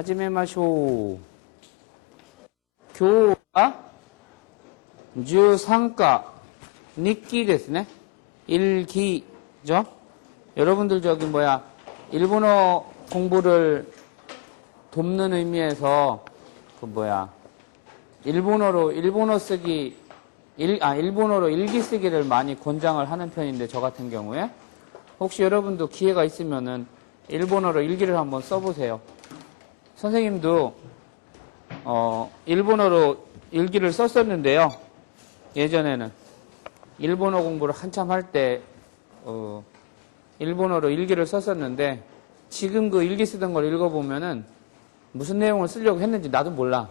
하지메마쇼. 교가 주상가 니끼ですね. 일기죠? 여러분들 저기 일본어 공부를 돕는 의미에서 일본어로 일기 쓰기를 많이 권장을 하는 편인데, 저 같은 경우에 혹시 여러분도 기회가 있으면은 일본어로 일기를 한번 써보세요. 선생님도 일본어로 일기를 썼었는데요. 예전에는 일본어 공부를 한참 할 때 일본어로 일기를 썼었는데, 지금 그 일기 쓰던 걸 읽어보면은 무슨 내용을 쓰려고 했는지 나도 몰라.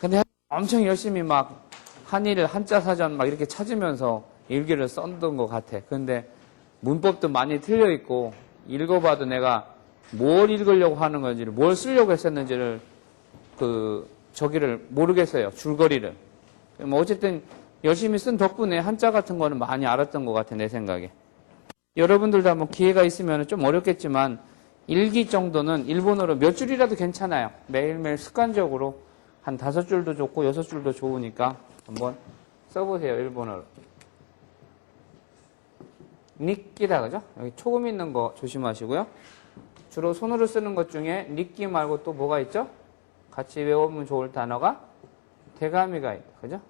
근데 엄청 열심히 막 한일 한자 사전 막 이렇게 찾으면서 일기를 썼던 것 같아. 근데 문법도 많이 틀려 있고, 읽어봐도 내가 뭘 읽으려고 하는 건지를, 뭘 쓰려고 했었는지를 저기를 모르겠어요. 줄거리를. 어쨌든 열심히 쓴 덕분에 한자 같은 거는 많이 알았던 것 같아, 내 생각에. 여러분들도 한번 기회가 있으면 좀 어렵겠지만 일기 정도는 일본어로 몇 줄이라도 괜찮아요. 매일매일 습관적으로 한 5줄도 좋고 6줄도 좋으니까 한번 써보세요, 일본어로. 니끼다, 그죠? 여기 초금 있는 거 조심하시고요. 주로 손으로 쓰는 것 중에 니끼 말고 또 뭐가 있죠? 같이 외우면 좋을 단어가 대가미가 있다, 그죠?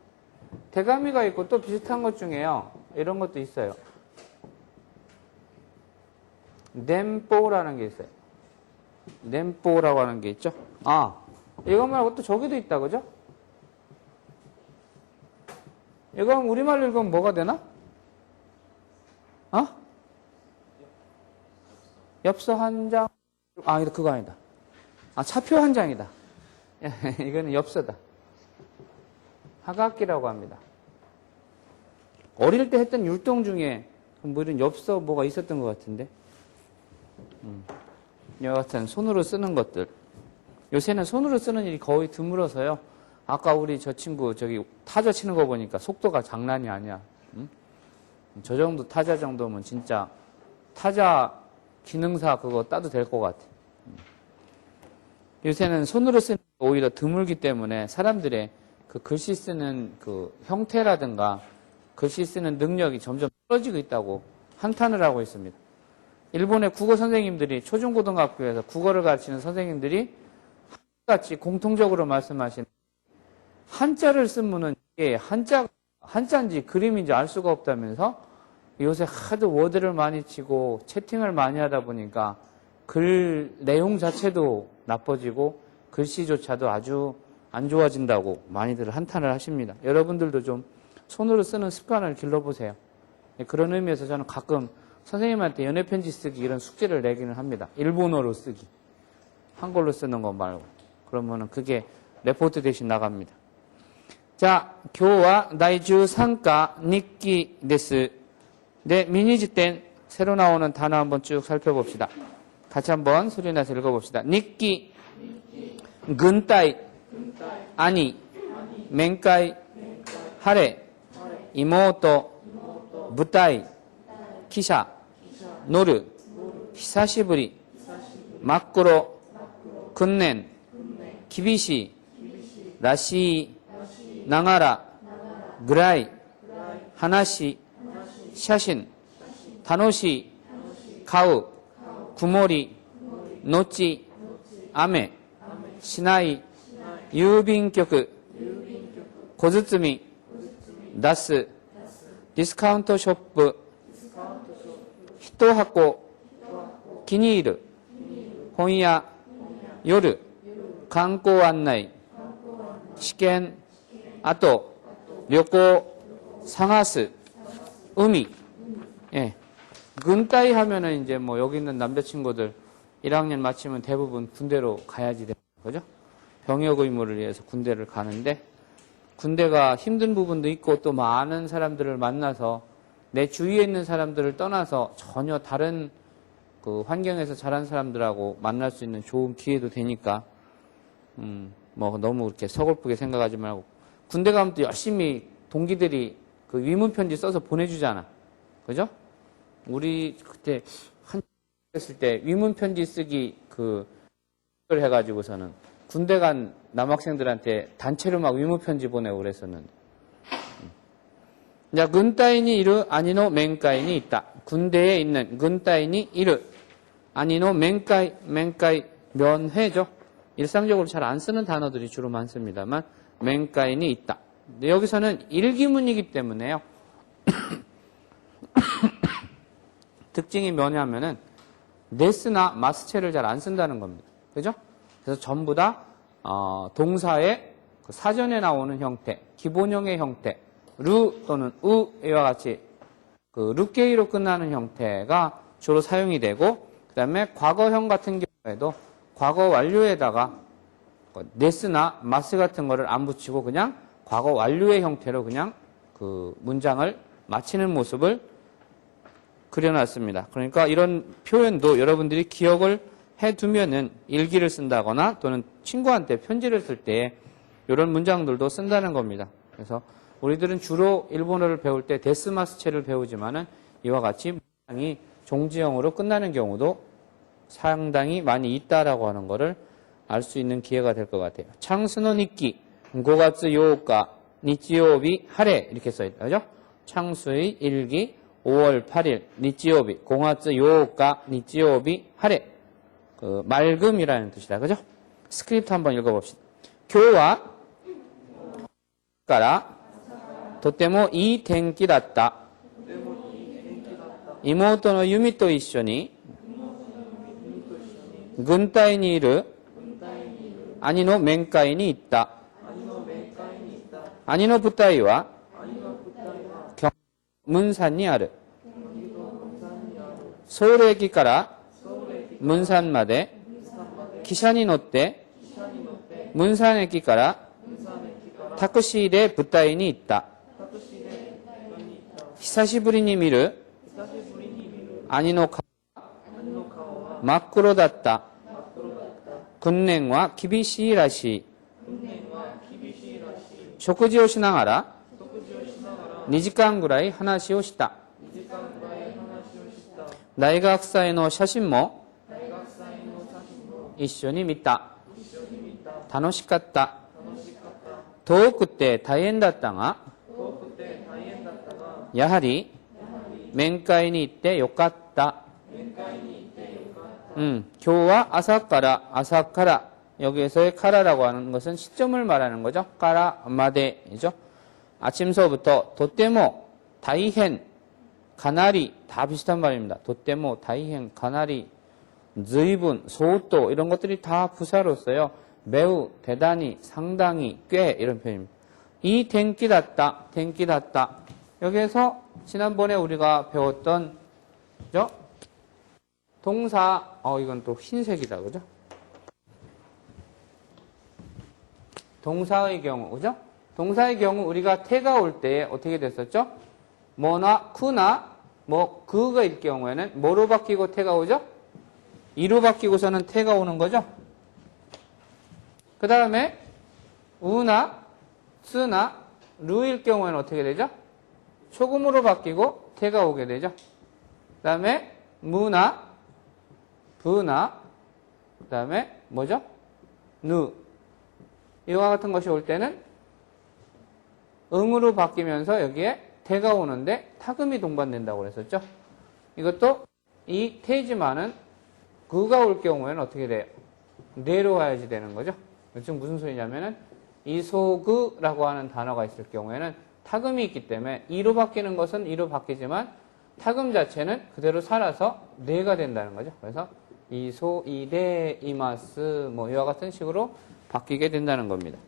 대가미가 있고 또 비슷한 것 중에요, 이런 것도 있어요. 넴뽀라는 게 있어요. 넴뽀라고 하는 게 있죠. 이거 말고 또 저기도 있다, 그죠? 이거 우리말로 읽으면 뭐가 되나? 엽서 한 장. 그거 아니다. 차표 한 장이다. 이거는 엽서다. 하각기라고 합니다. 어릴 때 했던 율동 중에 이런 엽서 뭐가 있었던 것 같은데. 여하튼 손으로 쓰는 것들. 요새는 손으로 쓰는 일이 거의 드물어서요. 아까 우리 저 친구 저기 타자 치는 거 보니까 속도가 장난이 아니야. 저 정도 타자 정도면 진짜 타자 기능사 그거 따도 될 것 같아. 요새는 손으로 쓰는 게 오히려 드물기 때문에 사람들의 그 글씨 쓰는 그 형태라든가 글씨 쓰는 능력이 점점 떨어지고 있다고 한탄을 하고 있습니다. 일본의 국어 선생님들이, 초중고등학교에서 국어를 가르치는 선생님들이 같이 공통적으로 말씀하시는, 한자를 쓰면은 이게 한자인지 그림인지 알 수가 없다면서, 요새 하도 워드를 많이 치고 채팅을 많이 하다 보니까 글 내용 자체도 나빠지고 글씨조차도 아주 안 좋아진다고 많이들 한탄을 하십니다. 여러분들도 좀 손으로 쓰는 습관을 길러보세요. 그런 의미에서 저는 가끔 선생님한테 연애편지 쓰기 이런 숙제를 내기는 합니다. 일본어로 쓰기. 한글로 쓰는 거 말고. 그러면은 그게 레포트 대신 나갑니다. 자, 교와 나이주 상가 니끼 데스. 네, 미니지땐 새로 나오는 단어 한번 쭉 살펴봅시다. 같이 한번 소리내서 읽어봅시다. 니끼, 근따이, 아니, 멘까이, 하레, 이모토, 부타이, 기샤, 노르, 히사시부리, 마꾸로, 근넨, 기비시, 라시, 나가라, 그라이, 하나시, 샤신, 다노시, 가우, 구모리, 노치, 아메, 시나이, 유빈격, 고즈츠미, 다스, 디스카운트 쇼프, 히토하코, 기니이르, 혼야, 요르, 관광 안내, 시켄, 아또, 료고, 상하스, 의미. 예. 근따이 하면은 이제 여기 있는 남자친구들 1학년 마치면 대부분 군대로 가야지 되는 거죠. 병역 의무를 위해서 군대를 가는데, 군대가 힘든 부분도 있고 또 많은 사람들을 만나서 내 주위에 있는 사람들을 떠나서 전혀 다른 그 환경에서 자란 사람들하고 만날 수 있는 좋은 기회도 되니까 너무 그렇게 서글프게 생각하지 말고, 군대 가면 또 열심히 동기들이 그 위문 편지 써서 보내주잖아. 그죠? 우리 그때 했을 때 위문 편지 쓰기 를 해가지고서는 군대 간 남학생들한테 단체로 막 위무편지 보내고 그랬었는데. 자, 근따이니 이르 아니노 맹가인이 있다. 군대에 있는 근따이니 이르 아니노 맹가이 면회죠. 일상적으로 잘 안 쓰는 단어들이 주로 많습니다만 맹가인이 있다. 근데 여기서는 일기문이기 때문에요. 특징이 뭐냐면은 네스나 마스체를 잘 안 쓴다는 겁니다. 그죠? 그래서 전부 다 동사의 그 사전에 나오는 형태, 기본형의 형태, 루 또는 우와 같이 그 룻게이로 끝나는 형태가 주로 사용이 되고, 그 다음에 과거형 같은 경우에도 과거 완료에다가 네스나 마스 같은 거를 안 붙이고 그냥 과거 완료의 형태로 그냥 그 문장을 마치는 모습을 그려놨습니다. 그러니까 이런 표현도 여러분들이 기억을 해두면은 일기를 쓴다거나 또는 친구한테 편지를 쓸 때 이런 문장들도 쓴다는 겁니다. 그래서 우리들은 주로 일본어를 배울 때 데스마스체를 배우지만은 이와 같이 문장이 종지형으로 끝나는 경우도 상당히 많이 있다라고 하는 것을 알 수 있는 기회가 될 것 같아요. 창스노 니키 5월 8일 니치요비 하레 이렇게 써있다. 그죠? 창수의 일기 5월 8일 니치요비 5월 8일 니치요비 하레 그 맑음이라는 뜻이다. 그죠? 스크립트 한번 읽어봅시다. 교와 가라 도테모 이 텐키 다tta 이모토노 유미と一緒に軍隊にいる兄の面会に行った。兄の部隊は文山にある。ソウル駅から文山まで汽車に乗って文山駅からタクシーで部隊に行った。久しぶりに見る兄の顔は真っ黒だった。訓練は厳しいらしい。食事をしながら2時間ぐらい話をした。大学祭の写真も一緒に見た。楽しかった。遠くて大変だったが、やはり面会に行ってよかった。今日は朝から 여기에서의 카라라고 하는 것은 시점을 말하는 거죠. 카라 마데이죠. 아침서부터 도테모 다이헨 가나리 다 비슷한 말입니다. 도테모 다이헨 가나리 즈이분 소또 이런 것들이 다 부사로 써요. 매우 대단히 상당히 꽤 이런 표현입니다. 이 텐키다tta 여기에서 지난번에 우리가 배웠던 그죠? 동사 이건 또 흰색이다 그죠? 동사의 경우 그죠? 동사의 경우 우리가 태가 올 때 어떻게 됐었죠? 뭐나 쿠나 뭐 그가 일 경우에는 뭐로 바뀌고 태가 오죠? 이로 바뀌고서는 태가 오는 거죠? 그 다음에 우나 쓰나 루일 경우에는 어떻게 되죠? 초금으로 바뀌고 태가 오게 되죠. 그 다음에 무나 부나 그 다음에 뭐죠? 누 이와 같은 것이 올 때는 응으로 바뀌면서 여기에 태가 오는데 타금이 동반된다고 그랬었죠. 이것도 이 태지만은 그가 올 경우에는 어떻게 돼요? 내로 와야지 되는 거죠. 지금 무슨 소리냐면은 이소그라고 하는 단어가 있을 경우에는 타금이 있기 때문에 이로 바뀌는 것은 이로 바뀌지만 타금 자체는 그대로 살아서 네가 된다는 거죠. 그래서 이소, 이데, 이마스 뭐 이와 같은 식으로 바뀌게 된다는 겁니다.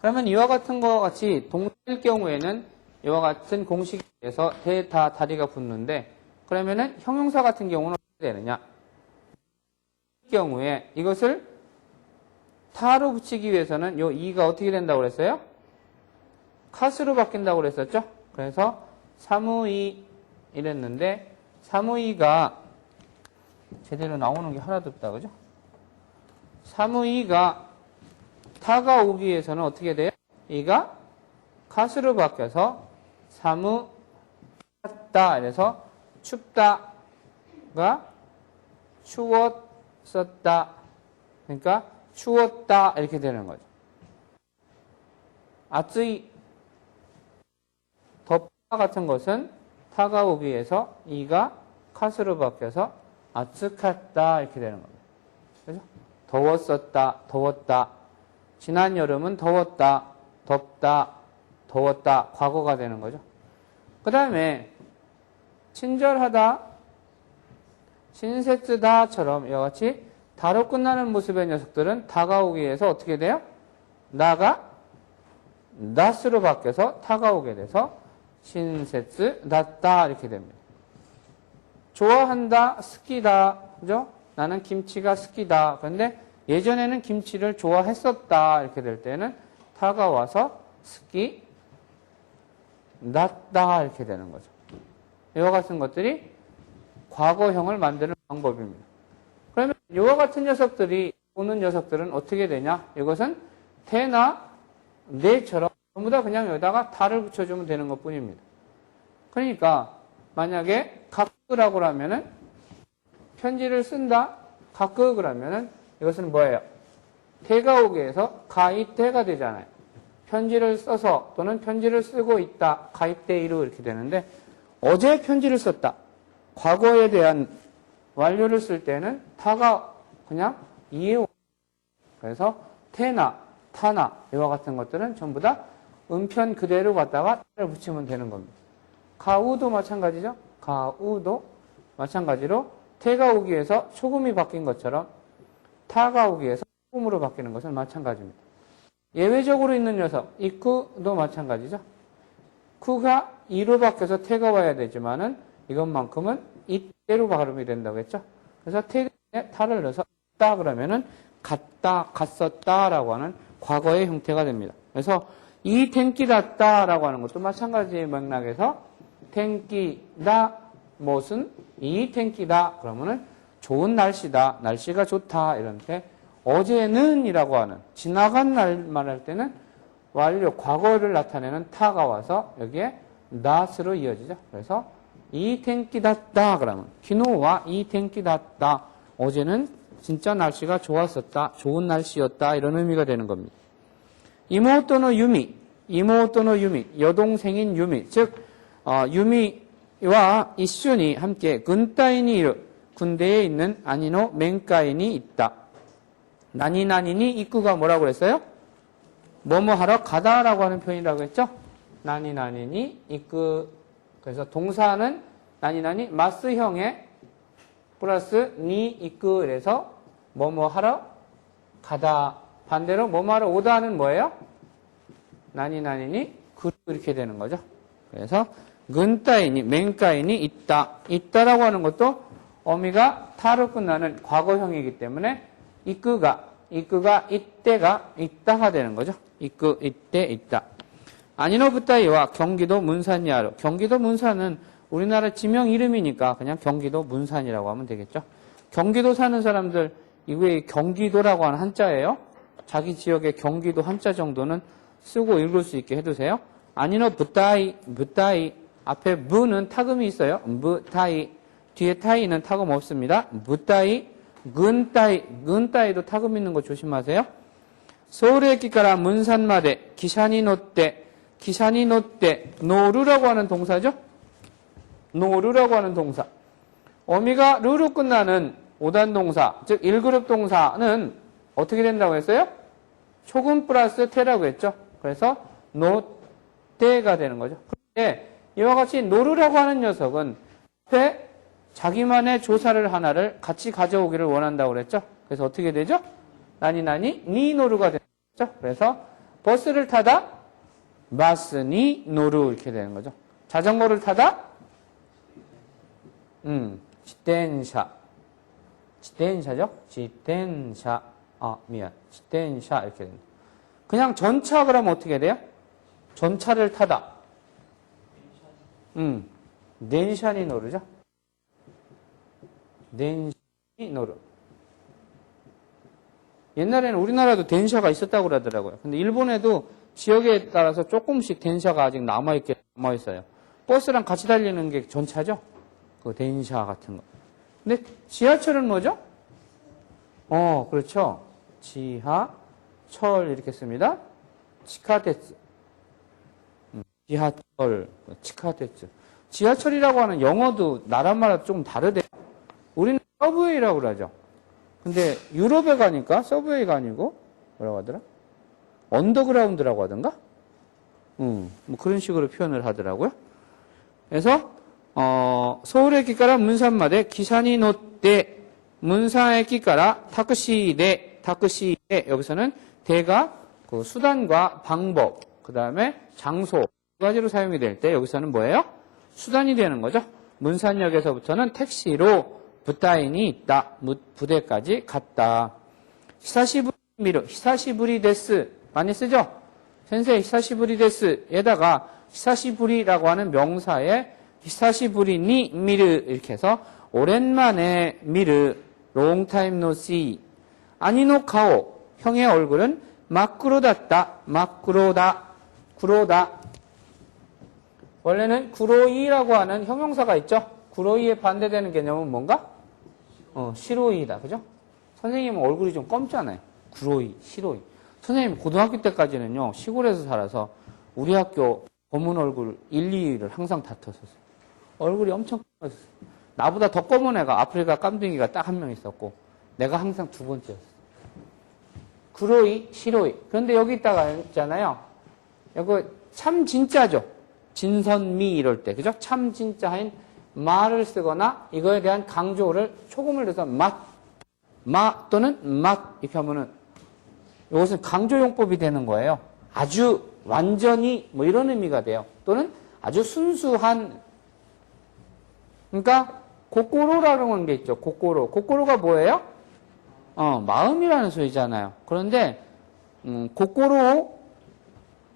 그러면 이와 같은 것과 같이 동사일 경우에는 이와 같은 공식에서 대, 다, 다리가 붙는데 그러면은 형용사 같은 경우는 어떻게 되느냐? 이 경우에 이것을 타로 붙이기 위해서는 요 이가 어떻게 된다고 그랬어요? 카스로 바뀐다고 그랬었죠? 그래서 사무이 이랬는데 사무이가 제대로 나오는 게 하나도 없다 그죠? 사무이가 타가 오기 위해서는 어떻게 돼요? 이가 카스로 바뀌어서 사무 춥다 그래서 춥다가 추웠다 썼다. 그러니까 추웠다 이렇게 되는 거죠. 아쯔이 덥다 같은 것은 타가오기에서 이가 카스로 바뀌어서 아츠카다 이렇게 되는 겁니다. 그죠? 더웠었다, 더웠다. 지난 여름은 더웠다, 덥다, 더웠다. 과거가 되는 거죠. 그 다음에 친절하다, 신세쓰다처럼 이와 같이 다로 끝나는 모습의 녀석들은 다가오기에서 어떻게 돼요? 나가 나스로 바뀌어서 타가오게 돼서 신세쓰 다다 이렇게 됩니다. 좋아한다, 스키다, 그죠? 나는 김치가 스키다. 그런데 예전에는 김치를 좋아했었다 이렇게 될 때는 타가 와서 스키 났다 이렇게 되는 거죠. 이와 같은 것들이 과거형을 만드는 방법입니다. 그러면 이와 같은 녀석들이 오는 녀석들은 어떻게 되냐? 이것은 태나 네처럼 전부 다 그냥 여기다가 다를 붙여주면 되는 것 뿐입니다. 그러니까 만약에 가끄라고 하면은 편지를 쓴다. 가끄 그러면은 이것은 뭐예요? 태가 오게 해서 가입대가 되잖아요. 편지를 써서 또는 편지를 쓰고 있다. 가입대이로 이렇게 되는데 어제 편지를 썼다. 과거에 대한 완료를 쓸 때는 타가 그냥 이해오. 그래서 태나, 타나 이와 같은 것들은 전부 다 음편 그대로 갖다가 타를 붙이면 되는 겁니다. 가우도 마찬가지죠. 가우도 마찬가지로 태가 오기 위해서 소금이 바뀐 것처럼 타가 오기 위해서 소금으로 바뀌는 것은 마찬가지입니다. 예외적으로 있는 녀석, 이쿠도 마찬가지죠. 쿠가 이로 바뀌어서 태가 와야 되지만은 이것만큼은 이때로 발음이 된다고 했죠. 그래서 태에 타를 넣어서 있다 그러면은 갔다, 갔었다라고 하는 과거의 형태가 됩니다. 그래서 이 탱끼다다라고 하는 것도 마찬가지의 맥락에서 탱끼다 무슨 이 탱끼다 그러면은 좋은 날씨다, 날씨가 좋다 이런 때 어제는이라고 하는 지나간 날 말할 때는 완료 과거를 나타내는 타가 와서 여기에 not으로 이어지죠. 그래서 이 탱끼다다 그러면 기노와 이 탱끼다다 어제는 진짜 날씨가 좋았었다, 좋은 날씨였다 이런 의미가 되는 겁니다. 이모토노 유미, 이모토노 유미, 여동생인 유미, 즉 유미와 이슈니 함께 군타이니 이르 군대에 있는 아니노 멘카인이 있다. 나니나니니 이쿠가 뭐라고 했어요? 뭐뭐 하러 가다라고 하는 표현이라고 했죠? 나니나니니 이쿠. 그래서 동사는 나니나니 마스형의 플러스 니 이쿠. 그래서 뭐뭐 하러 가다. 반대로 뭐뭐 하러 오다는 뭐예요? 나니나니니 그 이렇게 되는 거죠. 그래서 근따이니 멘까이니 있다. 있다라고 하는 것도 어미가 타로 끝나는 과거형이기 때문에 이끄가 이때가 있다가 되는 거죠. 이끄 이때 있다. 아니노부타이와 경기도 문산야로. 경기도 문산은 우리나라 지명 이름이니까 그냥 경기도 문산이라고 하면 되겠죠. 경기도 사는 사람들 이게 경기도라고 하는 한자예요. 자기 지역의 경기도 한자 정도는 쓰고 읽을 수 있게 해두세요. 아니노부타이 부타이 앞에 무는 타금이 있어요. 무타이 뒤에 타이는 타금 없습니다. 무타이 근따이도 타금 있는 거 조심하세요. 서울에끼까라 문산마대 기샤니 노떼 노루라고 하는 동사죠. 노루라고 하는 동사. 어미가 루로 끝나는 5단 동사, 즉 1그룹 동사는 어떻게 된다고 했어요? 초금 플러스 테라고 했죠. 그래서 노떼가 되는 거죠. 그런데 이와 같이 노루라고 하는 녀석은 앞에 자기만의 조사를 하나를 같이 가져오기를 원한다고 그랬죠. 그래서 어떻게 되죠? 나니나니 니노루가 되죠. 그래서 버스를 타다 마스니 노루 이렇게 되는 거죠. 자전거를 타다 지텐샤죠. 지텐샤 지텐샤 이렇게 됩니다. 그냥 전차 그러면 어떻게 돼요? 전차를 타다 덴샤니 노루죠. 덴샤니 노루. 옛날에는 우리나라도 덴샤가 있었다고 그러더라고요. 근데 일본에도 지역에 따라서 조금씩 덴샤가 아직 남아있어요. 버스랑 같이 달리는 게 전차죠? 그 덴샤 같은 거. 근데 지하철은 뭐죠? 그렇죠. 지하철 이렇게 씁니다. 치카데츠. 지하철, 치카데츠. 지하철이라고 하는 영어도 나라마다 조금 다르대요. 우리는 서브웨이라고 그러죠. 근데 유럽에 가니까 서브웨이가 아니고 뭐라고 하더라? 언더그라운드라고 하던가? 뭐 그런 식으로 표현을 하더라고요. 그래서 서울에 기까라 문산마대 기산이 노때 문산에 기까라 타크시대 여기서는 대가 그 수단과 방법 그 다음에 장소 두 가지로 사용이 될 때 여기서는 뭐예요? 수단이 되는 거죠. 문산역에서부터는 택시로 부타인이 있다. 부대까지 갔다. 히사시부리 데스 많이 쓰죠? 센세 히사시부리 데스에다가 히사시부리라고 하는 명사에 히사시부리니 미르 이렇게 해서 오랜만에 미르 롱타임 노시 아니노 카오 형의 얼굴은 마꾸로다다 구로다 원래는 구로이라고 하는 형용사가 있죠. 구로이에 반대되는 개념은 뭔가? 시로이다. 그죠? 선생님은 얼굴이 좀 검잖아요. 구로이, 시로이. 선생님 고등학교 때까지는요. 시골에서 살아서 우리 학교 검은 얼굴 1, 2위를 항상 다퉜었어요. 얼굴이 엄청 검었어요. 나보다 더 검은 애가 아프리카 깜둥이가 딱 한 명 있었고 내가 항상 두 번째였어요. 구로이, 시로이. 그런데 여기 있다가 있잖아요. 이거 참 진짜죠. 진선미 이럴 때. 그죠? 참 진짜인 마를 쓰거나 이거에 대한 강조를 초금을 넣어서 마 또는 맛 이렇게 하면은 이것은 강조용법이 되는 거예요. 아주 완전히 뭐 이런 의미가 돼요. 또는 아주 순수한 그러니까 고꼬로라는 건 게 있죠. 고꼬로가 뭐예요? 마음이라는 소리잖아요. 그런데 고꼬로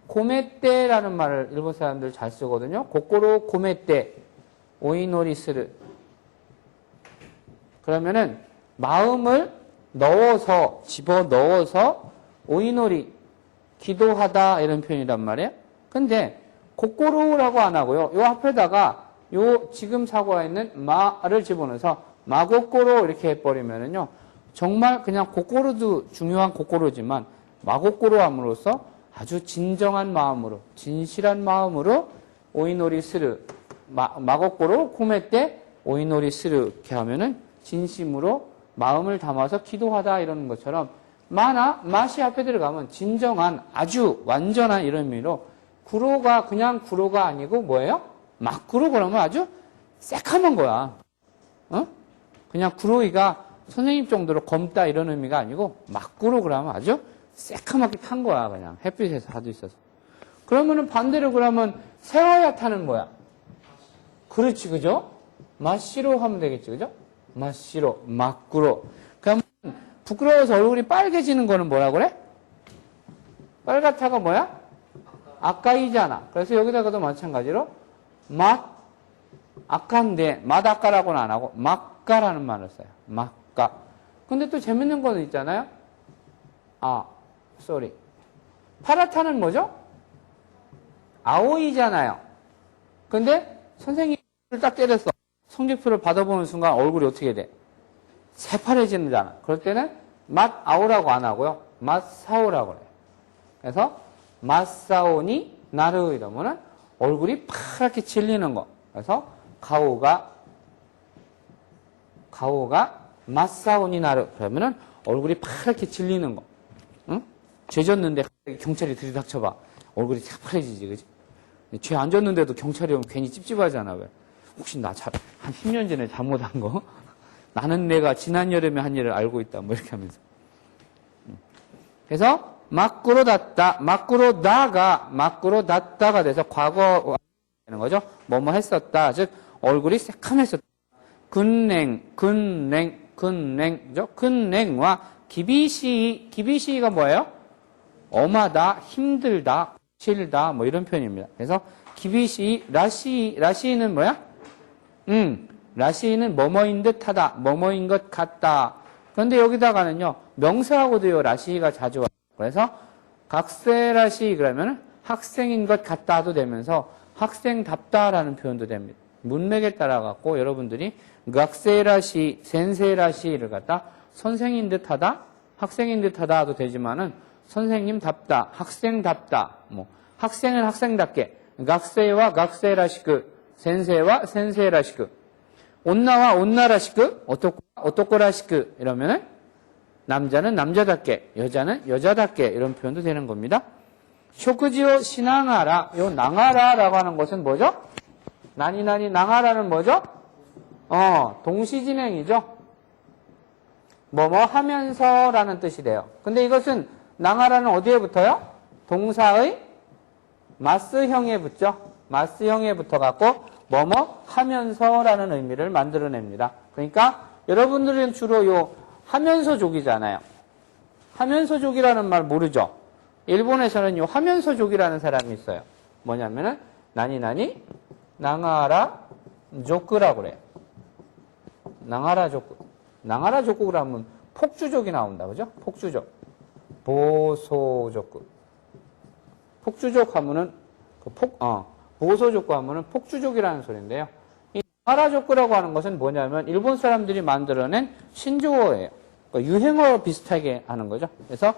고메떼라는 말을 일본 사람들 잘 쓰거든요. 고꼬로 고메떼 오이노리스를 그러면은 마음을 넣어서 집어넣어서 오이노리 기도하다 이런 표현이란 말이에요. 근데 고꼬로라고 안 하고요. 요 앞에다가 요 지금 사고가 있는 마를 집어넣어서 마고꼬로 이렇게 해버리면은요. 정말 그냥 고꼬로도 중요한 고꼬로지만 마고꼬로 함으로써 아주 진정한 마음으로 진실한 마음으로 오이노리 스르 마고꼬로 코메떼 오이노리 스르 이렇게 하면은 진심으로 마음을 담아서 기도하다 이러는 것처럼 맛이 앞에 들어가면 진정한 아주 완전한 이런 의미로 구로가 그냥 구로가 아니고 뭐예요? 막구로 그러면 아주 새카만 거야. 그냥 구로이가 선생님 정도로 검다 이런 의미가 아니고 막구로 그러면 아주 새카맣게 탄 거야. 그냥 햇빛에서 하도 있어서. 그러면은 반대로 그러면 새하얗다는 뭐야? 그렇지, 그죠? 맛시로 하면 되겠지, 그죠? 맛시로, 막구로. 그러면 부끄러워서 얼굴이 빨개지는 거는 뭐라 그래? 빨갛다가 뭐야? 아까이잖아. 그래서 여기다가도 마찬가지로 아까인데 맛아까라고는 안 하고 막가라는 말을 써요. 막가. 근데 또 재밌는 거는 있잖아요. 파랗다는 뭐죠? 아오이잖아요. 근데 선생님을 딱 때렸어. 성적표를 받아보는 순간 얼굴이 어떻게 돼? 새파래지는잖아. 그럴 때는 맛아오라고 안 하고요. 맛사오라고 그래요. 그래서 맛사오니 나르 이러면은 얼굴이 파랗게 질리는 거. 그래서 가오가 맛사오니 나르 그러면은 얼굴이 파랗게 질리는 거. 응? 죄 졌는데 경찰이 들이닥쳐봐. 얼굴이 새파래지지, 그지? 죄 안 졌는데도 경찰이 오면 괜히 찝찝하잖아, 왜? 혹시 한 10년 전에 잘못한 거? 나는 내가 지난 여름에 한 일을 알고 있다, 뭐 이렇게 하면서. 그래서, 막구로 닿다가 돼서 과거 되는 거죠. 뭐뭐 했었다. 즉, 얼굴이 새카맸었다. 그죠? 근냉과 기비시가 뭐예요? 엄하다, 힘들다, 싫다, 뭐 이런 표현입니다. 그래서 기비시, 라시는 뭐야? 라시는 뭐뭐인 듯 하다, 뭐뭐인 것 같다. 그런데 여기다가는요, 명사하고도요, 라시가 자주 와요. 그래서 각세라시 그러면 학생인 것 같다도 되면서 학생답다라는 표현도 됩니다. 문맥에 따라 갖고 여러분들이 각세라시, 센세라시를 갖다 선생인 듯하다, 학생인 듯하다도 되지만은 선생님답다, 학생답다, 뭐 학생은 학생답게,学生は 学生らしく, 센세와 센세라시크, 온나와 온나라시크, 오토코라시크 이러면은 남자는 남자답게, 여자는 여자답게 이런 표현도 되는 겁니다. 쇼크지오 시나가라, 요 나가라라고 하는 것은 뭐죠? 나니나니 나가라는 뭐죠? 동시진행이죠. 뭐뭐 하면서라는 뜻이 돼요. 근데 이것은 나가라는 어디에 붙어요? 동사의 마스형에 붙죠. 마스형에 붙어갖고 뭐뭐 하면서라는 의미를 만들어냅니다. 그러니까 여러분들은 주로 요 하면서족이잖아요. 하면서족이라는 말 모르죠? 일본에서는 요 하면서족이라는 사람이 있어요. 뭐냐면은 나니나니 나가라 조크라고 그래요. 나가라 조크. 나가라 조크 그러면 폭주족이 나온다. 그죠? 폭주족. 보소족. 폭주족 하면은 보소족 하면은 폭주족이라는 소리인데요. 이 나가라 조크라고 하는 것은 뭐냐면 일본 사람들이 만들어낸 신조어예요. 그러니까 유행어 비슷하게 하는 거죠. 그래서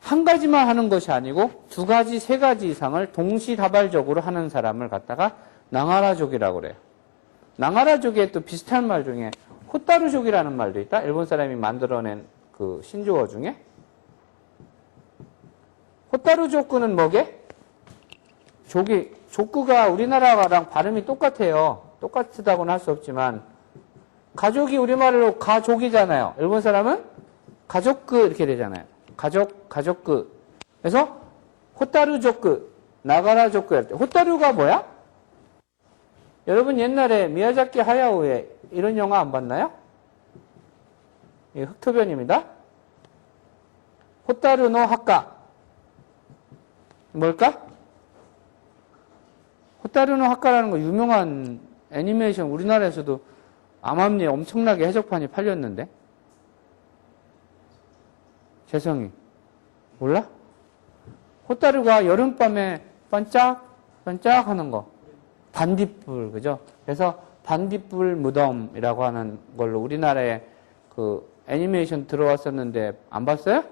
한 가지만 하는 것이 아니고 두 가지, 세 가지 이상을 동시다발적으로 하는 사람을 갖다가 나가라족이라고 그래요. 나가라족에 또 비슷한 말 중에 호타루족이라는 말도 있다. 일본 사람이 만들어낸 그 신조어 중에. 호타루족구는 뭐게? 족구가 우리나라랑 발음이 똑같아요. 똑같다고는 할 수 없지만 가족이 우리말로 가족이잖아요. 일본 사람은 가족그 이렇게 되잖아요. 가족그. 그래서 호타루족그, 나가라족그 할 때 호타루가 뭐야? 여러분 옛날에 미야자키 하야오의 이런 영화 안 봤나요? 이 흑토변입니다. 호타루노 하카. 뭘까? 호타루노 하카라는 거 유명한 애니메이션 우리나라에서도 암암리에 엄청나게 해적판이 팔렸는데. 재성이 몰라? 호타루가 여름밤에 반짝반짝 하는 거. 반딧불, 그죠? 그래서 반딧불 무덤이라고 하는 걸로 우리나라에 그 애니메이션 들어왔었는데 안 봤어요?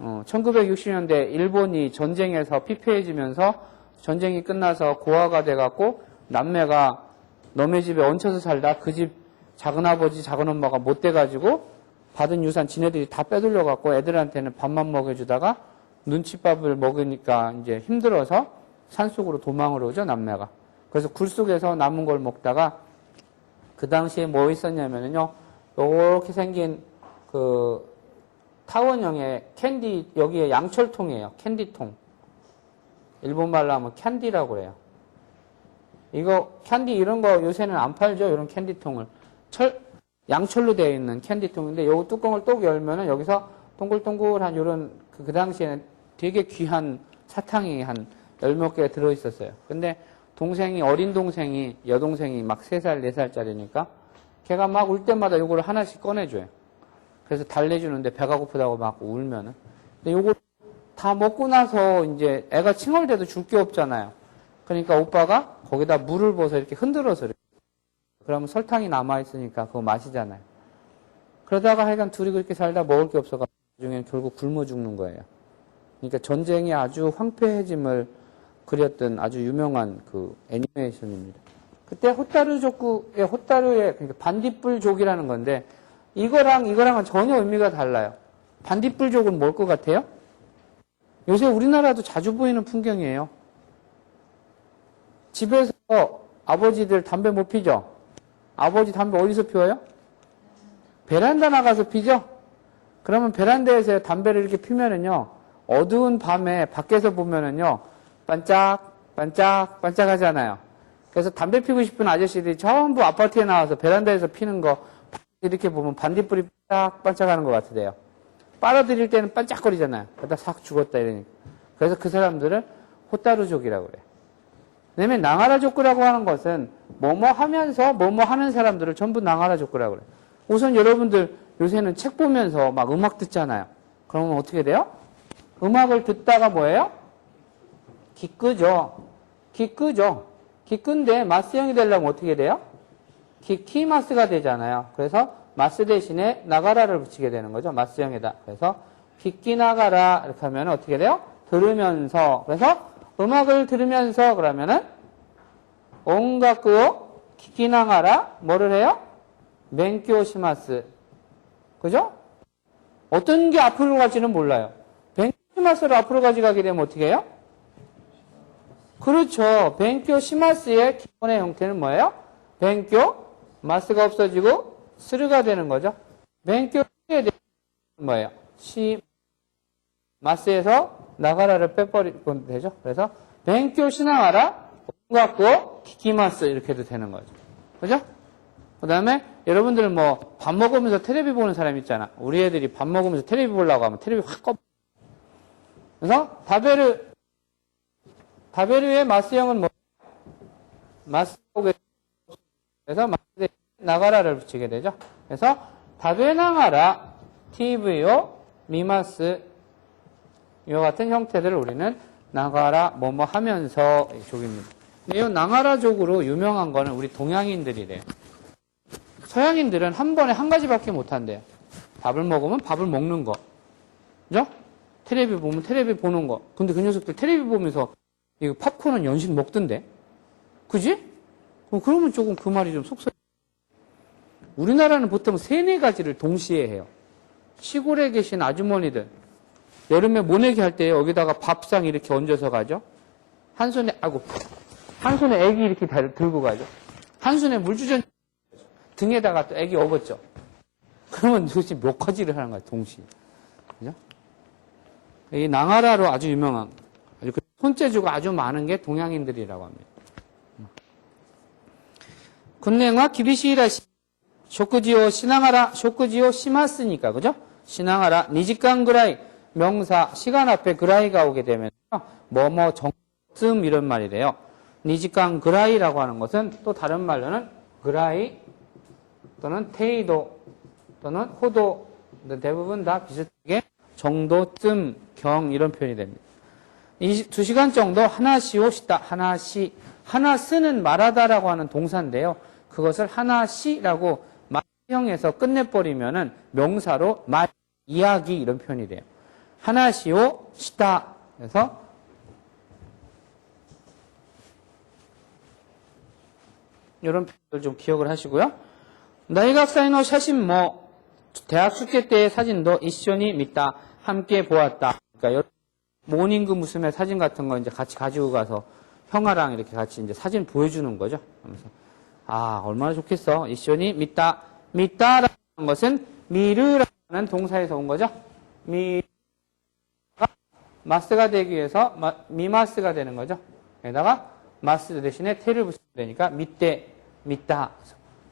1960년대 일본이 전쟁에서 피폐해지면서 전쟁이 끝나서 고아가 돼갖고 남매가 너네 집에 얹혀서 살다 그 집 작은아버지, 작은엄마가 못 돼가지고 받은 유산 지네들이 다 빼돌려갖고 애들한테는 밥만 먹여주다가 눈칫밥을 먹으니까 이제 힘들어서 산속으로 도망을 오죠, 남매가. 그래서 굴 속에서 남은 걸 먹다가 그 당시에 뭐 있었냐면요, 요렇게 생긴 그 타원형의 캔디, 여기에 양철통이에요. 캔디통. 일본말로 하면 캔디라고 그래요. 이거 캔디 이런 거 요새는 안 팔죠, 이런 캔디통을. 양철로 되어 있는 캔디통인데 요 뚜껑을 똑 열면은 여기서 동글동글한 요런 그 당시에는 되게 귀한 사탕이 한 10몇 개 들어있었어요. 근데 동생이, 어린 동생이, 여동생이 막 3살, 4살짜리니까 걔가 막 울 때마다 요걸 하나씩 꺼내줘요. 그래서 달래주는데 배가 고프다고 막 울면은. 근데 요걸 다 먹고 나서 이제 애가 칭얼대도 줄 게 없잖아요. 그러니까 오빠가 거기다 물을 부어서 이렇게 흔들어서 이렇게. 그러면 설탕이 남아있으니까 그거 마시잖아요. 그러다가 하여간 둘이 그렇게 살다 먹을 게 없어가지고 나중에 결국 굶어 죽는 거예요. 그러니까 전쟁이 아주 황폐해짐을 그렸던 아주 유명한 그 애니메이션입니다. 그때 호타루족구의 호타루의 그러니까 반딧불족이라는 건데 이거랑은 전혀 의미가 달라요. 반딧불족은 뭘 것 같아요? 요새 우리나라도 자주 보이는 풍경이에요. 집에서 아버지들 담배 못 피죠? 아버지 담배 어디서 피워요? 베란다 나가서 피죠? 그러면 베란다에서 담배를 이렇게 피면은요, 어두운 밤에 밖에서 보면은요, 반짝 하잖아요. 그래서 담배 피고 싶은 아저씨들이 전부 아파트에 나와서 베란다에서 피는 거 이렇게 보면 반딧불이 반짝 하는 것 같으대요. 빨아들일 때는 반짝거리잖아요. 그러다 싹 죽었다 이러니까. 그래서 그 사람들을 호타루족이라고 그래요. 왜냐면 나가라족구라고 하는 것은 뭐뭐 하면서 뭐뭐 하는 사람들을 전부 나가라족구라고 그래요. 우선 여러분들 요새는 책 보면서 막 음악 듣잖아요. 그러면 어떻게 돼요? 음악을 듣다가 뭐예요? 기 끄죠. 기 끈데 마스형이 되려면 어떻게 돼요? 키마스가 되잖아요. 그래서 마스 대신에 나가라를 붙이게 되는 거죠. 마스형에다. 그래서 기끼 나가라 이렇게 하면 어떻게 돼요? 들으면서. 그래서 음악을 들으면서 그러면은 온가쿠오 기끼 나가라 뭐를 해요? 벤kyō 시마스. 그죠? 어떤 게 앞으로 갈지는 몰라요. 벤kyō 시마스를 앞으로 가져가게 되면 어떻게 해요? 그렇죠. 벤kyō 시마스의 기본의 형태는 뭐예요? 벤kyō 마스가 없어지고 스르가 되는 거죠. 벤kyō 시에 대한 뭐예요? 시 마스에서 나가라를 빼버리면 되죠. 그래서 벤kyō 시나가라 온가쿠오 기키마스 이렇게 해도 되는 거죠. 그죠? 그 다음에 여러분들 뭐 밥 먹으면서 텔레비 보는 사람 있잖아. 우리 애들이 밥 먹으면서 텔레비 보려고 하면 텔레비 확 꺼. 그래서 바베르의 마스형은 뭐? 마스 그래서 마스에 나가라를 붙이게 되죠. 그래서 다베나가라 TV요 미마스 이와 같은 형태들을 우리는 나가라 뭐뭐 하면서 족입니다. 이 나가라족으로 유명한 거는 우리 동양인들이래요. 서양인들은 한 번에 한 가지밖에 못 한대요. 밥을 먹으면 밥을 먹는 거. 그죠? 텔레비 보면 텔레비 보는 거. 근데 그 녀석들 텔레비 보면서 이거 팝콘은 연식 먹던데. 그지? 그러면 조금 그 말이 좀 속설. 우리나라는 보통 3-4가지를 동시에 해요. 시골에 계신 아주머니들. 여름에 모내기 할 때 여기다가 밥상 이렇게 얹어서 가죠. 한 손에 애기 이렇게 들고 가죠. 한 손에 물주전 등에다가 또 애기 업었죠. 그러면 도대체 몇 가지를 하는 거야, 동시에. 그죠? 이 나가라로 아주 유명한, 아주 손재주가 아주 많은 게 동양인들이라고 합니다. 군랭와 기비시이라시, 쇼크지오 시나가라, 쇼크지오 시마스니까, 그죠? 시나가라, 니지간 그라이, 명사, 시간 앞에 그라이가 오게 되면, 뭐뭐 정쯤 이런 말이래요. 니지간 그라이라고 하는 것은 또 다른 말로는 그라이, 또는 테이도 또는 호도 대부분 다 비슷하게 정도쯤 경 이런 표현이 됩니다. 2시간 정도 하나시오 시다 하나시 하나 쓰는 말하다라고 하는 동사인데요. 그것을 하나시라고 말형에서 끝내버리면은 명사로 말 이야기 이런 표현이 돼요. 하나시오 시다 그래서 이런 표현을 좀 기억을 하시고요. 나이각사이노 샤신 뭐 대학 축제 때의 사진도 이쇼니 믿다 함께 보았다. 그러니까 모닝그 무스의 사진 같은 거 이제 같이 가지고 가서 형아랑 이렇게 같이 이제 사진 보여주는 거죠. 그러면서 아 얼마나 좋겠어. 이쇼니 믿다라는 것은 미르라는 동사에서 온 거죠. 미가 마스가 되기 위해서 미마스가 되는 거죠. 여기다가 마스 대신에 테를 붙이면 되니까 믿다.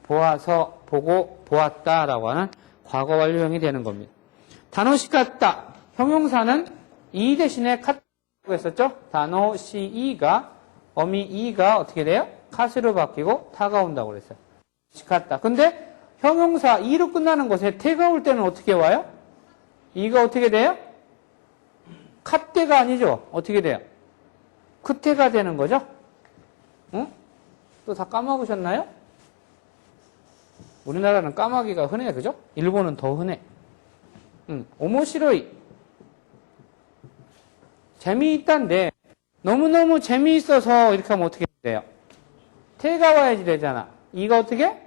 보아서 보고 보았다라고 하는 과거 완료형이 되는 겁니다. 다노시카타 형용사는 이 대신에 카타라고 했었죠. 다노시이가 어미이가 어떻게 돼요? 카스로 바뀌고 타가 온다고 그랬어요. 시카타. 근데 형용사 이로 끝나는 것에 태가 올 때는 어떻게 와요? 이가 어떻게 돼요? 카테가 아니죠. 어떻게 돼요? 크테가 되는 거죠. 응? 또 다 까먹으셨나요? 우리나라는 까마귀가 흔해, 그죠? 일본은 더 흔해. 오모시로이. 재미있단데, 너무너무 재미있어서 이렇게 하면 어떻게 돼요? 태가 와야지 되잖아. 이가 어떻게?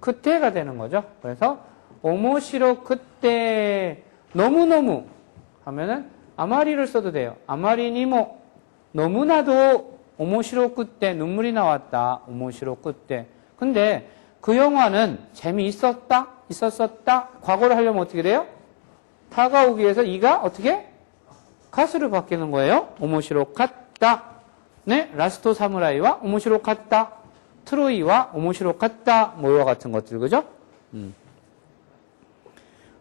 그때가 되는 거죠. 그래서, 오모시로 그때, 너무너무 하면은, 아마리를 써도 돼요. 아마리니모. 너무나도 오모시로 그때 눈물이 나왔다. 오모시로 그때. 근데, 그 영화는 재미있었다? 있었었다? 과거를 하려면 어떻게 돼요? 타가 오기 위해서 이가 어떻게? 가스로 바뀌는 거예요. 오모시로 갔다. 네, 라스토 사무라이와 오모시로 갔다. 트로이와 오모시로 갔다. 뭐와 같은 것들, 그죠?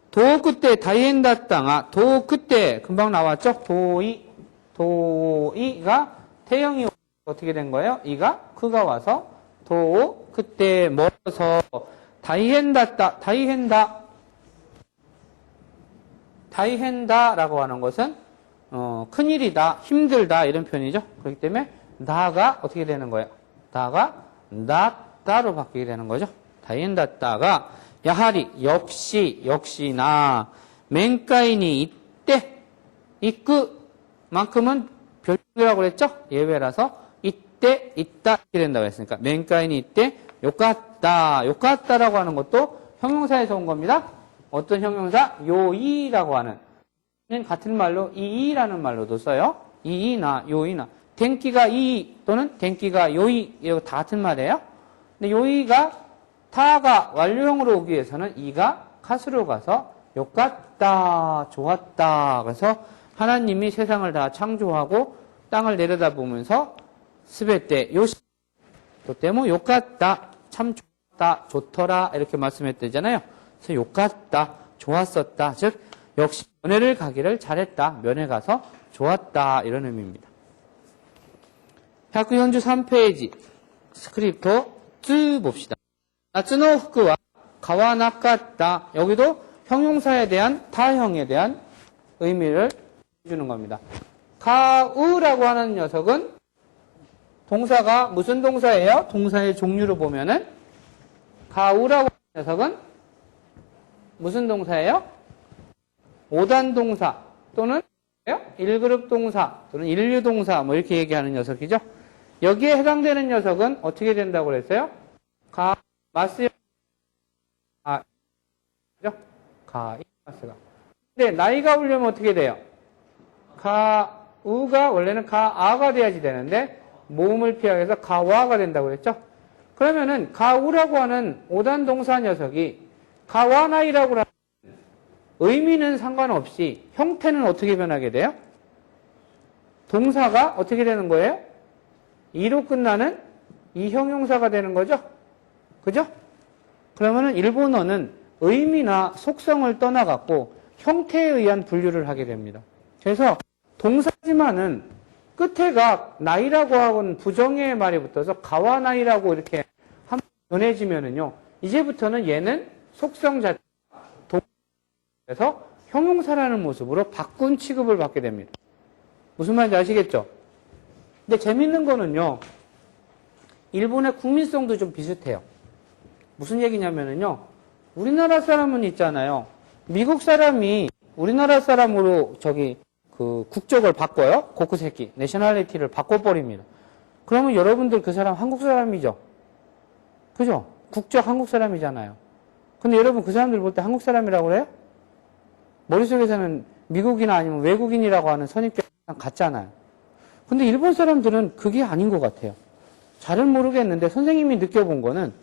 도 그때 다이엔다땅아. 도 그때 금방 나왔죠? 도이가 태형이 어떻게 된 거예요? 이가 그가 와서 도 그때 멀어서 다이헨다라고 하는 것은 큰일이다, 힘들다 이런 표현이죠. 그렇기 때문에 나가 어떻게 되는 거예요? 나가 낫다로 바뀌게 되는 거죠. 다이헨다따가 야하리, 역시, 역시나, 멘카이니 이때, 이끄만큼은 별표라고 그랬죠? 예외라서, 이때, 있다, 이렇게 된다고 했으니까, 멘카이니 이때, 요까따, 요까따라고 하는 것도 형용사에서 온 겁니다. 어떤 형용사? 요이라고 하는. 같은 말로, 이이라는 말로도 써요. 이이나, 요이나. 덴기가 이 또는 덴기가 요이, 이거 다 같은 말이에요. 근데 요이가 타가 완료형으로 오기 위해서는 이가 카스로 가서 요같다, 좋았다. 그래서 하나님이 세상을 다 창조하고 땅을 내려다보면서 스베때 요시 또 때문에 요같다, 참 좋았다, 좋더라 이렇게 말씀했대잖아요. 그래서 요같다, 좋았었다. 즉 역시 면회를 가기를 잘했다. 면회 가서 좋았다. 이런 의미입니다. 학교 현주 3페이지 스크립트 2 봅시다. 나츠노 후크와 가와 나갔다. 여기도 형용사에 대한 타형에 대한 의미를 주는 겁니다. 가우라고 하는 녀석은 동사가 무슨 동사예요? 동사의 종류로 보면은 가우라고 하는 녀석은 무슨 동사예요? 5단 동사 또는 1그룹 동사 또는 인류 동사 뭐 이렇게 얘기하는 녀석이죠. 여기에 해당되는 녀석은 어떻게 된다고 그랬어요? 가, 마스, 가, 마스가. 근데 나이가 오려면 어떻게 돼요? 가, 우가 원래는 가, 아가 돼야지 되는데 모음을 피하기 위해서 가와가 된다고 그랬죠? 그러면은 가우라고 하는 5단 동사 녀석이 가와나이라고 하는 의미는 상관없이 형태는 어떻게 변하게 돼요? 동사가 어떻게 되는 거예요? 이로 끝나는 이 형용사가 되는 거죠? 그죠? 그러면은 일본어는 의미나 속성을 떠나갖고 형태에 의한 분류를 하게 됩니다. 그래서 동사지만은 끝에가 나이라고 하고는 부정의 말이 붙어서 가와나이라고 이렇게 한번 변해지면은요, 이제부터는 얘는 속성 자체가 동사에서 형용사라는 모습으로 바꾼 취급을 받게 됩니다. 무슨 말인지 아시겠죠? 근데 재밌는 거는요, 일본의 국민성도 좀 비슷해요. 무슨 얘기냐면은요, 우리나라 사람은 있잖아요. 미국 사람이 우리나라 사람으로 그 국적을 바꿔요. 고쿠세키, 내셔널리티를 바꿔버립니다. 그러면 여러분들 그 사람 한국 사람이죠? 그죠? 국적 한국 사람이잖아요. 근데 여러분 그 사람들 볼 때 한국 사람이라고 그래요? 머릿속에서는 미국이나 아니면 외국인이라고 하는 선입견 같잖아요. 근데 일본 사람들은 그게 아닌 것 같아요. 잘은 모르겠는데 선생님이 느껴본 거는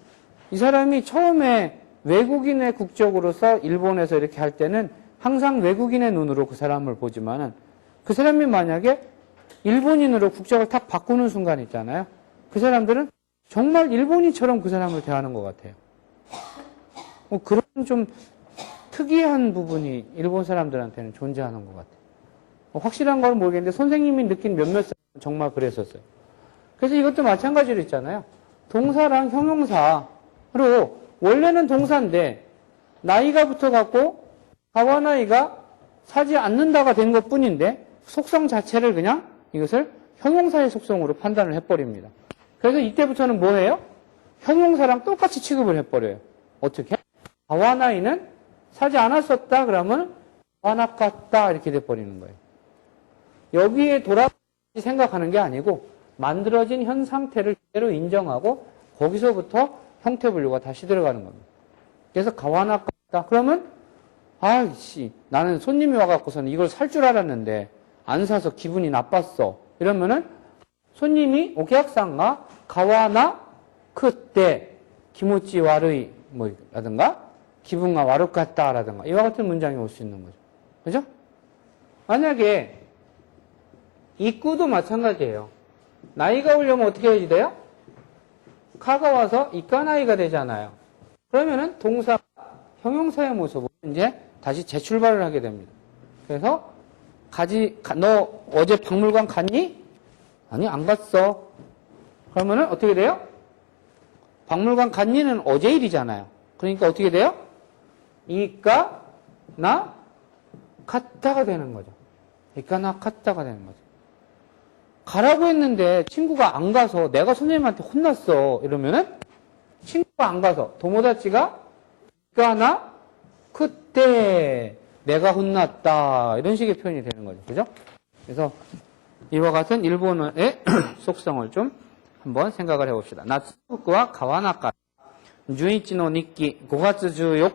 이 사람이 처음에 외국인의 국적으로서 일본에서 이렇게 할 때는 항상 외국인의 눈으로 그 사람을 보지만은 그 사람이 만약에 일본인으로 국적을 탁 바꾸는 순간 있잖아요. 그 사람들은 정말 일본인처럼 그 사람을 대하는 것 같아요. 뭐 그런 좀 특이한 부분이 일본 사람들한테는 존재하는 것 같아요. 확실한 건 모르겠는데 선생님이 느낀 몇몇 사람은 정말 그랬었어요. 그래서 이것도 마찬가지로 있잖아요. 동사랑 형용사로 원래는 동사인데 나이가 붙어갖고 가와 나이가 사지 않는다가 된 것 뿐인데 속성 자체를 그냥 이것을 형용사의 속성으로 판단을 해버립니다. 그래서 이때부터는 뭐예요? 형용사랑 똑같이 취급을 해버려요. 어떻게? 가와 나이는 사지 않았었다 그러면 가와나갔다 이렇게 돼버리는 거예요. 여기에 돌아가지 생각하는 게 아니고 만들어진 현 상태를 그대로 인정하고 거기서부터 형태 분류가 다시 들어가는 겁니다. 그래서 가와나갔다 그러면 아이씨 나는 손님이 와갖고서는 이걸 살 줄 알았는데 안 사서 기분이 나빴어. 이러면은 손님이 오케학상가 가와나 그때 기모찌 와르이 뭐라든가 기분가 와르갔다라든가 이와 같은 문장이 올 수 있는 거죠. 그죠? 만약에 이꾸도 마찬가지예요. 나이가 오려면 어떻게 해야지 돼요? 카가 와서 이까 나이가 되잖아요. 그러면은 동사 형용사의 모습으로 이제 다시 재출발을 하게 됩니다. 그래서 너 어제 박물관 갔니? 아니 안 갔어. 그러면은 어떻게 돼요? 박물관 갔니는 어제 일이잖아요. 그러니까 어떻게 돼요? 이까 나 갔다가 되는 거죠. 이까 나 갔다가 되는 거죠. 가라고 했는데 친구가 안 가서 내가 선생님한테 혼났어. 이러면은 친구가 안 가서 도모다치가 가나 그때 내가 혼났다 이런 식의 표현이 되는 거죠. 그죠? 그래서 이와 같은 일본어의 속성을 좀 한번 생각을 해봅시다. 나츠부크와 가와나카 주이치노 니키 5月 14일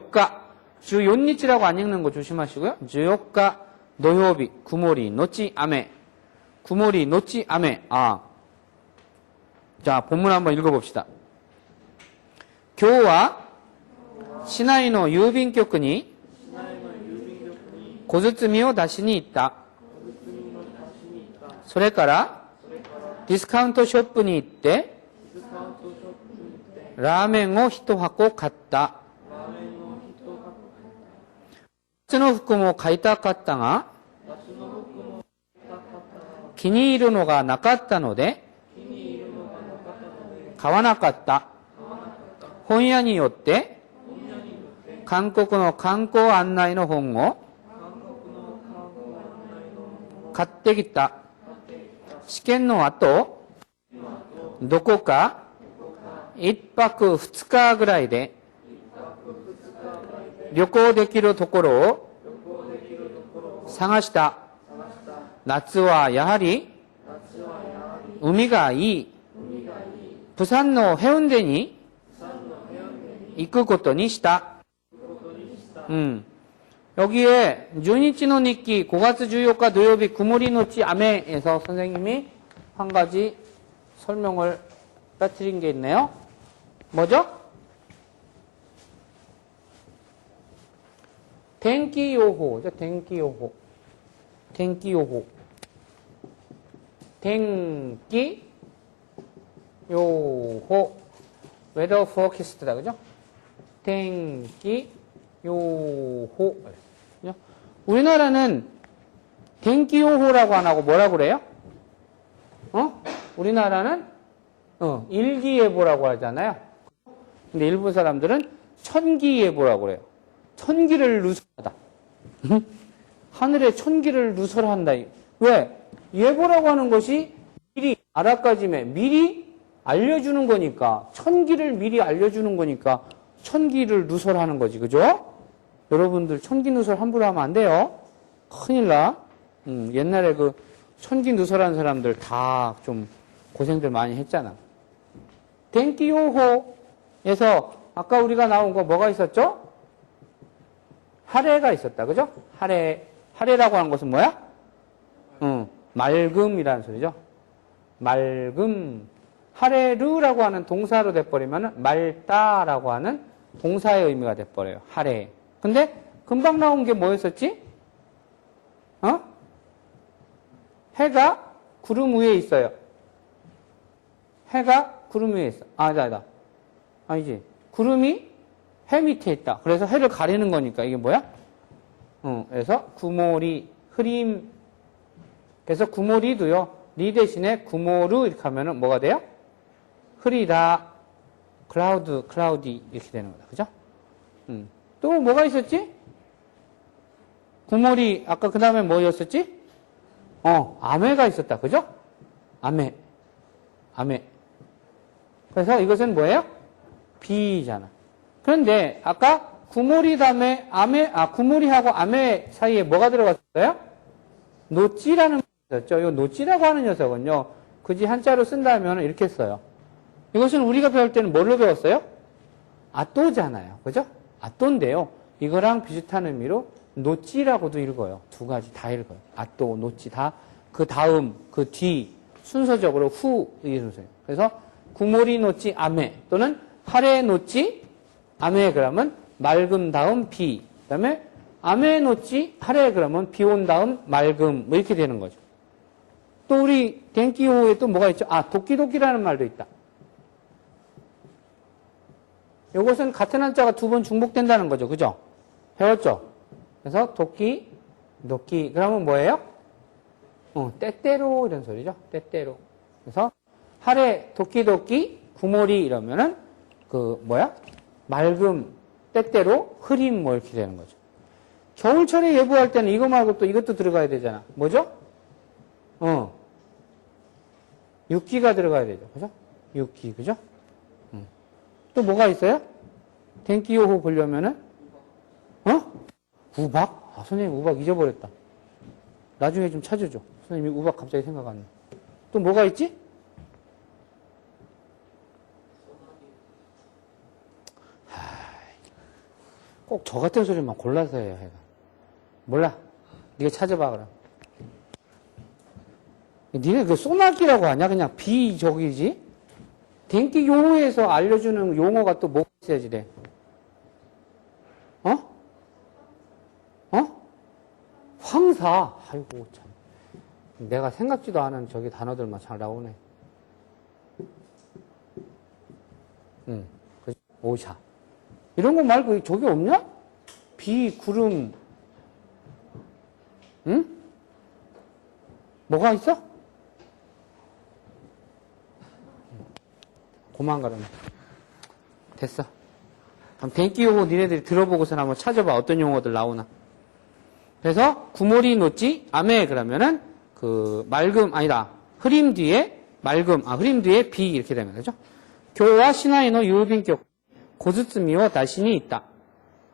14日라고 안 읽는 거 조심하시고요. 14일 노요비 구모리 노치 아메 구모리 노치 아메 자 본문 한번 읽어봅시다. 교와 시나이노 유빈局に小包を出しに行った。それからディスカウントショップに行ってラーメンを1箱買った。夏の服も買いたかったが気に入るのがなかったので買わなかった。本屋によって韓国の観光案内の本を買ってきた。試験の後どこか1泊2日ぐらいで旅行できるところを探した。夏はやはり海がいい。プサンのヘウンデに行くことにした。여기에 주니치노 니키 5월 14일 노요비 구모리 노치 아메에서 선생님이 한 가지 설명을 빠뜨린 게 있네요. 뭐죠? 댕기요호죠. 댕기요호. 댕기요호. 댕기요호. 웨더 포캐스트다. 그죠? 댕기요호. 우리나라는 댕기요호라고 안 하고 뭐라고 그래요? 우리나라는 일기예보라고 하잖아요. 근데 일본 사람들은 천기예보라고 그래요. 천기를 누설하다. 하늘에 천기를 누설한다. 왜? 예보라고 하는 것이 미리 아라까짐에 미리 알려주는 거니까 천기를 미리 알려주는 거니까 천기를 누설하는 거지. 그죠? 여러분들 천기 누설 함부로 하면 안 돼요. 큰일 나. 옛날에 그 천기 누설하는 사람들 다 좀 고생들 많이 했잖아. 댕기요호에서 아까 우리가 나온 거 뭐가 있었죠? 하레가 있었다. 그죠? 하레라고 하는 것은 뭐야? 맑음이라는 소리죠. 맑음. 하레르라고 하는 동사로 돼버리면 맑다라고 하는 동사의 의미가 돼버려요. 하레. 근데 금방 나온 게 뭐였었지? 해가 구름 위에 있어요. 해가 구름 위에 있어. 아니지. 구름이 해 밑에 있다. 그래서 해를 가리는 거니까 이게 뭐야? 그래서 구모리, 흐림. 그래서 구모리도요. 리 대신에 구모르 이렇게 하면은 뭐가 돼요? 흐리다, 클라우디 이렇게 되는 거다. 그죠? 또 뭐가 있었지? 구모리, 아까 그 다음에 뭐였었지? 아메가 있었다. 그죠? 아메. 그래서 이것은 뭐예요? 비잖아. 그런데 아까 구모리 다음에 구모리하고 아메 사이에 뭐가 들어갔어요? 노찌라는 게 있었죠. 이 노찌라고 하는 녀석은요. 굳이 한자로 쓴다면 이렇게 써요. 이것은 우리가 배울 때는 뭘로 배웠어요? 아또잖아요. 그죠? 아또인데요. 이거랑 비슷한 의미로 노찌라고도 읽어요. 두 가지 다 읽어요. 아또, 노찌 다 그 다음, 그 뒤 순서적으로 후 이게 순서예요. 그래서 구모리 노찌 아메 또는 하레 노찌 아메 그러면 맑음 다음 비 그다음에 아메 노찌 하레 그러면 비 온 다음 맑음 뭐 이렇게 되는 거죠. 또 우리 댕기호에 또 뭐가 있죠? 도끼도끼라는 말도 있다. 이것은 같은 한자가 두 번 중복된다는 거죠. 그죠? 배웠죠? 그래서 도끼, 도끼. 그러면 뭐예요? 때때로 이런 소리죠. 때때로. 그래서 하레, 도끼도끼, 구모리 이러면은 맑음, 때때로, 흐림 뭐 이렇게 되는 거죠. 겨울철에 예보할 때는 이거 말고 또 이것도 들어가야 되잖아. 뭐죠? 육기가 들어가야 되죠. 그죠? 육기, 그죠? 또 뭐가 있어요? 댕기요호 보려면은 우박? 아, 선생님 우박 잊어버렸다. 나중에 좀 찾아줘. 선생님이 우박 갑자기 생각 안 나. 또 뭐가 있지? 꼭 저 같은 소리만 골라서 해요, 해가. 몰라. 네가 찾아봐, 그럼. 니네 그 소나기라고 하냐? 그냥 비저기지?電気 용어에서 알려주는 용어가 또 뭐가 있어야지 돼? 황사. 아이고, 참. 내가 생각지도 않은 저기 단어들만 잘 나오네. 오샤. 이런 거 말고 저기 없냐? 비, 구름. 응? 뭐가 있어? 고만 가라네. 됐어. 그럼電気 용어 니네들이 들어보고서 한번 찾아봐. 어떤 용어들 나오나. 그래서 구모리 놓지 암에 그러면은 그 맑음 아니다. 흐림 뒤에 맑음, 흐림 뒤에 비 이렇게 되는 거죠. 교와 시나이노 유빈격 고즈츠미와 다시니 있다.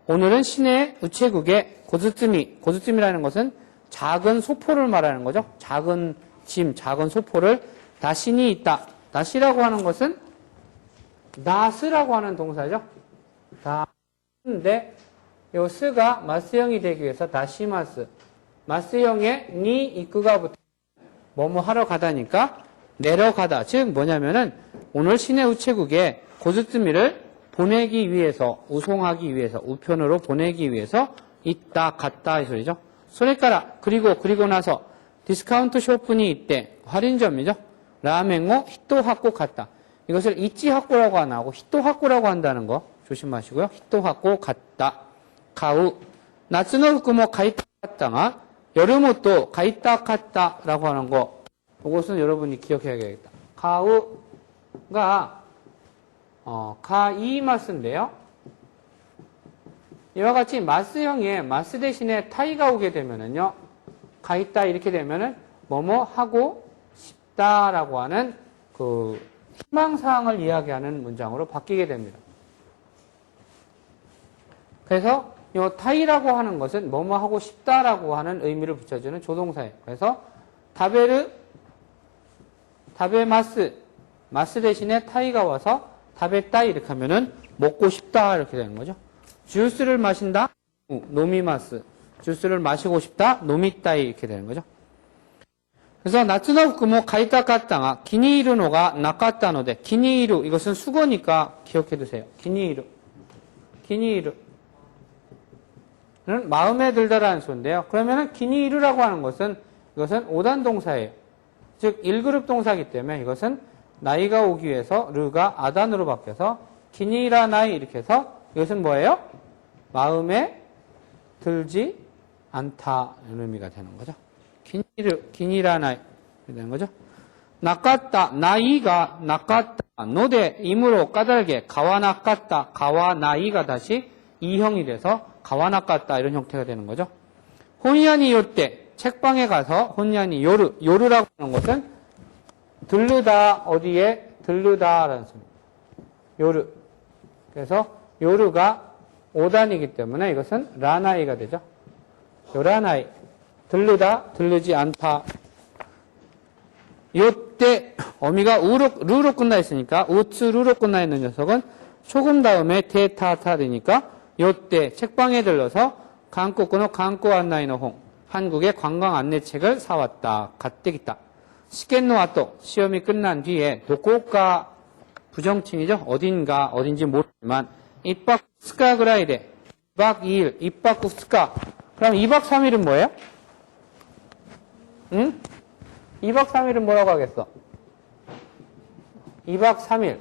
오늘은 시내 우체국에 고즈츠미라는 것은 작은 소포를 말하는 거죠. 작은 짐, 작은 소포를 다시니 있다. 다시라고 하는 것은 나스라고 하는 동사죠. 다인데 요 스가 마스형이 되기 위해서 다시마스. 마스형에 니 이끄가 붙어 뭐뭐 하러 가다니까 내려가다. 즉 뭐냐면은 오늘 시내 우체국에 고즈츠미를 보내기 위해서, 우송하기 위해서, 우편으로 보내기 위해서 있다, 갔다 이 소리죠. 소레까라 그리고 나서 디스카운트 쇼프니 이때 할인점이죠. 라멘고 히토하고 갔다. 이것을 이치하고라고 안 하고 히토하고라고 한다는 거 조심하시고요. 히토하고 갔다. 가우 나츠노 후쿠모 가이타 갔다가 여름옷도 가이타 갔다라고 하는 거 이것은 여러분이 기억해야겠다. 가우가 가이마스인데요. 이와 같이 마스형에 마스 대신에 타이가 오게 되면은요. 가있다 이렇게 되면은 뭐뭐 하고 싶다라고 하는 그 희망사항을 이야기하는 문장으로 바뀌게 됩니다. 그래서 이 타이라고 하는 것은 뭐뭐 하고 싶다라고 하는 의미를 붙여주는 조동사예요. 그래서 다베마스 마스 대신에 타이가 와서 다베따이 이렇게 하면은 먹고 싶다 이렇게 되는 거죠. 주스를 마신다 노미마스 주스를 마시고 싶다 노미따이 이렇게 되는 거죠. 그래서 나츠노 후쿠모 가이타 갔다가 기니이루노가 나갔다노데 기니이루 이것은 수거니까 기억해 두세요. 기니이루는 마음에 들다라는 수인데요. 그러면은 기니이루라고 하는 것은 이것은 오단 동사예요. 즉 1그룹 동사이기 때문에 이것은 나이가 오기 위해서 르가 아단으로 바뀌어서 기니라 나이 이렇게 해서 이것은 뭐예요? 마음에 들지 않다 이런 의미가 되는 거죠. 기니라 나이 되는 거죠. 낚았다 나이가 낚았다 노대 임으로 까닭에 가와 낚았다 가와 나이가 다시 이형이 돼서 가와 낚았다 이런 형태가 되는 거죠. 혼야니 요때 책방에 가서 혼야니 요르라고 하는 것은 들르다 어디에 들르다라는 소리입니다. 요르. 그래서 요르가 5단이기 때문에 이것은 라나이가 되죠. 요라나이. 들르다 들르지 않다. 요때 어미가 루로 끝나 있으니까 우츠루로 끝나 있는 녀석은 초금 다음에 테타타르니까 요때 책방에 들러서 한국의 관광 안내의 홍 한국의 관광 안내책을 사왔다. 가뜩있다. 시켄노 아또 시험이 끝난 뒤에 도코가 부정칭이죠. 어딘가 어딘지 모르지만 입박 스카 그라이데 2박 2일 입박 스카 그럼 2박 3일은 뭐예요? 응? 2박 3일은 뭐라고 하겠어? 2박 3일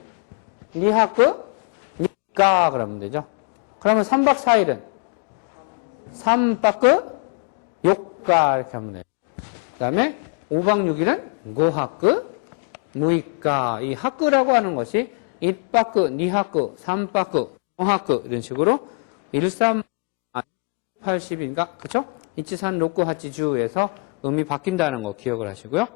니하크 니까 그러면 되죠. 그러면 3박 4일은 3박 6가 이렇게 하면 돼요. 그 다음에 5박 6일은 고하크 무이까 이 하크라고 하는 것이 1바크, 2하크, 3바크, 5하크 이런 식으로 13, 80인가 그쵸? 이치산 로쿠 하치주에서 의미 바뀐다는 거 기억을 하시고요.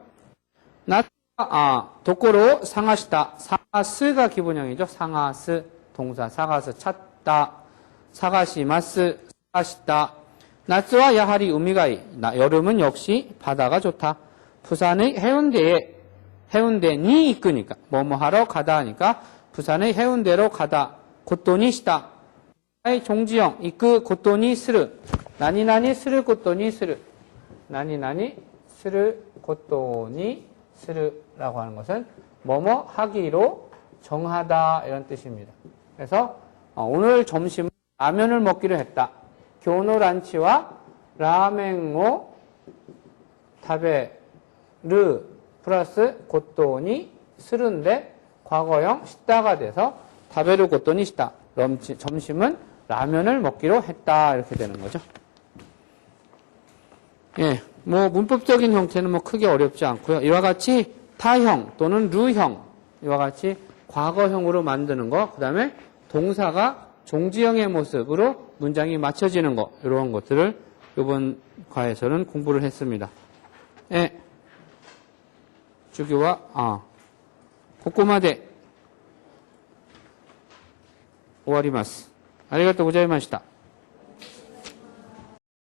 도코로 상하시다. 상하스가 기본형이죠. 상하스 동사 사가스 찾다. 사가시마스 맛있다.夏は 야하리 우미가이. 여름은 역시 바다가 좋다. 부산의 해운대니 이끄니까 뭐뭐 하러 가다 하니까 부산의 해운대로 가다. 곧돈이 시다. 종지형 이끄 곧돈이 스르. 나니나니 스르 곧돈이 스르. 나니나니 스르 곧돈이 스르라고 하는 것은 뭐뭐 하기로 정하다 이런 뜻입니다. 그래서 오늘 점심은 라면을 먹기로 했다. 교노 란치와 라멘오 타베르 플러스 곧돈이 스른데 과거형 시다가 돼서 타베르 곧돈이 시다. 점심은 라면을 먹기로 했다. 이렇게 되는 거죠. 예, 뭐 문법적인 형태는 뭐 크게 어렵지 않고요. 이와 같이 타형 또는 루형 이와 같이 과거형으로 만드는 거, 그 다음에 동사가 종지형의 모습으로 문장이 맞춰지는 거, 이런 것들을 이번 과에서는 공부를 했습니다. 예. 주교와,ここまで終わります。ありがとうございました。